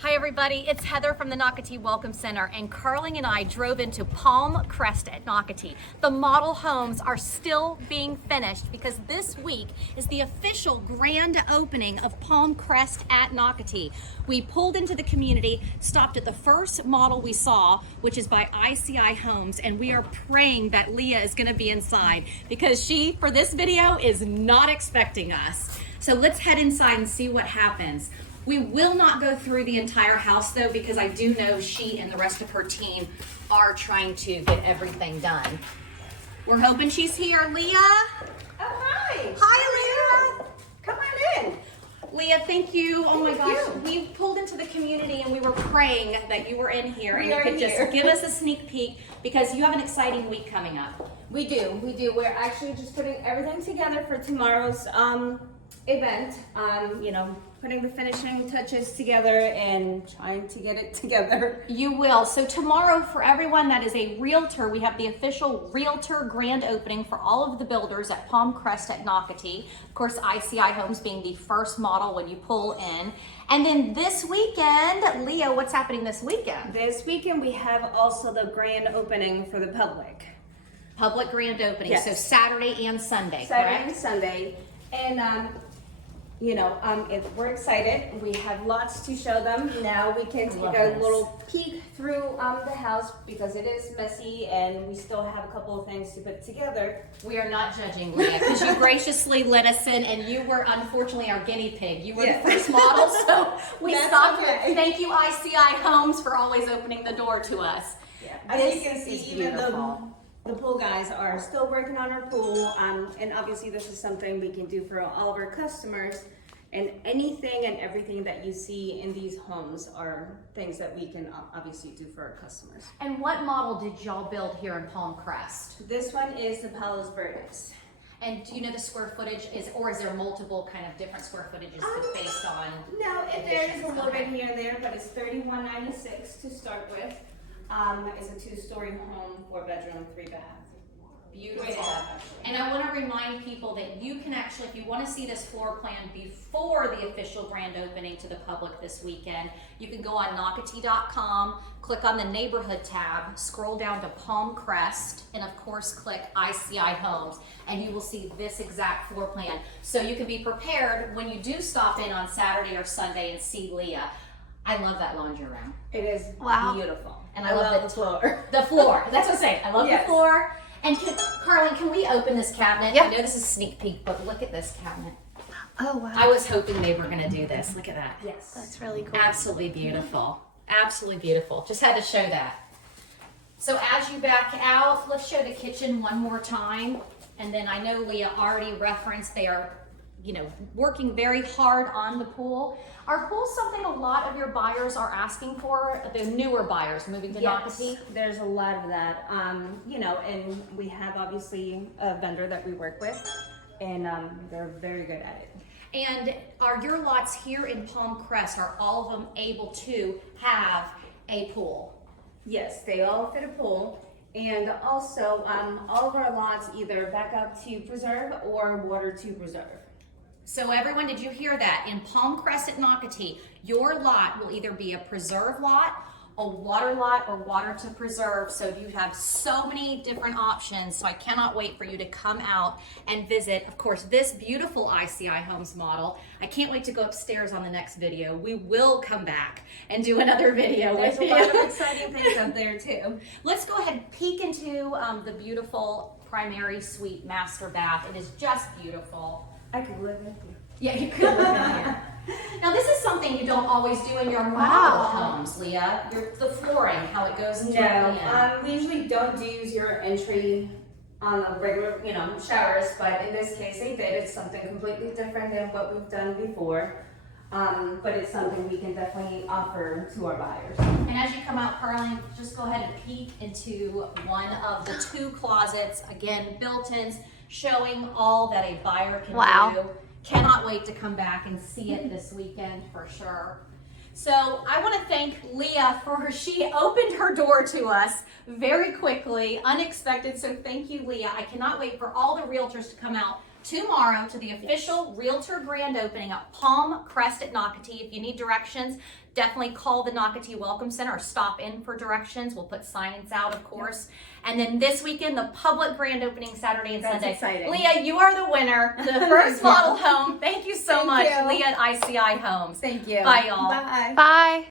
Hi everybody, it's Heather from the Nocatee Welcome Center, and Carling and I drove into Crest at Nocatee. The model homes are still being finished because this week is the official grand opening of Crest at Nocatee. We pulled into the community, stopped at the first model we saw, which is by ICI Homes, and we are praying that Leah is going to be inside because she, for this video, is not expecting us. So let's head inside and see what happens. We will not go through the entire house though, because I do know she and the rest of her team are trying to get everything done. We're hoping she's here. Leah? Oh, hi. Hi, Leah. Come on in. Leah, thank you. Oh my gosh. We pulled into the community and we were praying that you were in here and you could just give us a sneak peek because you have an exciting week coming up. We do. We're actually just putting everything together for tomorrow's event. Putting the finishing touches together and trying to get it together. You will. So tomorrow, for everyone that is a realtor, we have the official realtor grand opening for all of the builders at Crest at Nocatee. Of course, ICI Homes being the first model when you pull in. And then this weekend, Leah, what's happening this weekend? This weekend we have also the grand opening for the public. Public grand opening. Yes. So Saturday and Sunday, Saturday correct? and Sunday. And if we're excited. We have lots to show them. Now we can take a little peek through the house because it is messy and we still have a couple of things to put together. We are not judging, Leah, because you graciously let us in and you were unfortunately our guinea pig. You were the first model, so we stopped here. Thank you, ICI Homes, for always opening the door to us. Yeah. As you can see, even the pool guys are still working on our pool, and obviously this is something we can do for all of our customers, and anything and everything that you see in these homes are things that we can obviously do for our customers. And what model did y'all build here in Crest? This one is the Palos Verdes. And do you know the square footage is, or is there multiple kind of different square footages based on? No, there is a little bit here and there, but it's $31.96 to start with. It's a 2-story home, 4-bedroom, 3-bath. Beautiful. And I want to remind people that you can actually, if you want to see this floor plan before the official grand opening to the public this weekend, you can go on Nocatee.com, click on the neighborhood tab, scroll down to Crest, and of course click ICI Homes, and you will see this exact floor plan. So you can be prepared when you do stop in on Saturday or Sunday and see Leah. I love that laundry room. It is beautiful. And I love the floor. The floor. That's what I'm saying. I love the floor. And Carlin, can we open this cabinet? Yeah. I know this is a sneak peek, but look at this cabinet. Oh, wow. I was hoping they were going to do this. Look at that. Yes. That's really cool. Absolutely beautiful. Absolutely beautiful. Just had to show that. So as you back out, let's show the kitchen one more time. And then I know Leah already referenced they are, working very hard on the pool. Our pool's something a lot of your buyers are asking for, the newer buyers moving to Nocatee. There's a lot of that, and we have obviously a vendor that we work with, and they're very good at it. And are your lots here in Crest, are all of them able to have a pool? Yes, they all fit a pool, and also all of our lots either back up to preserve or water to preserve. So everyone, did you hear that? In Crest at Nocatee, your lot will either be a preserve lot, a water lot, or water to preserve. So you have so many different options. So I cannot wait for you to come out and visit, of course, this beautiful ICI Homes model. I can't wait to go upstairs on the next video. We will come back and do another video with you. There's a lot of exciting things up there too. Let's go ahead and peek into the beautiful primary suite master bath. It is just beautiful. I could live in here. Yeah, you could live in here. Now this is something you don't always do in your model homes, Leah. The flooring, how it goes into we usually don't use your entry on a regular, showers, but in this case they did. It's something completely different than what we've done before. But it's something we can definitely offer to our buyers. And as you come out, Carlin, just go ahead and peek into one of the 2 closets, again, built-ins, showing all that a buyer can do. Cannot wait to come back and see it this weekend for sure. So I want to thank Leah for she opened her door to us very quickly, unexpected. So thank you, Leah. I cannot wait for all the realtors to come out tomorrow to the official Realtor grand opening at Palm Crest at Nocatee. If you need directions, definitely call the Nocatee Welcome Center or stop in for directions. We'll put signs out, of course. And then this weekend, the public grand opening Saturday and Sunday. Exciting. Leah, you are the winner. The first model home. Thank you so much, Leah at ICI Homes. Thank you. Bye, y'all. Bye. Bye.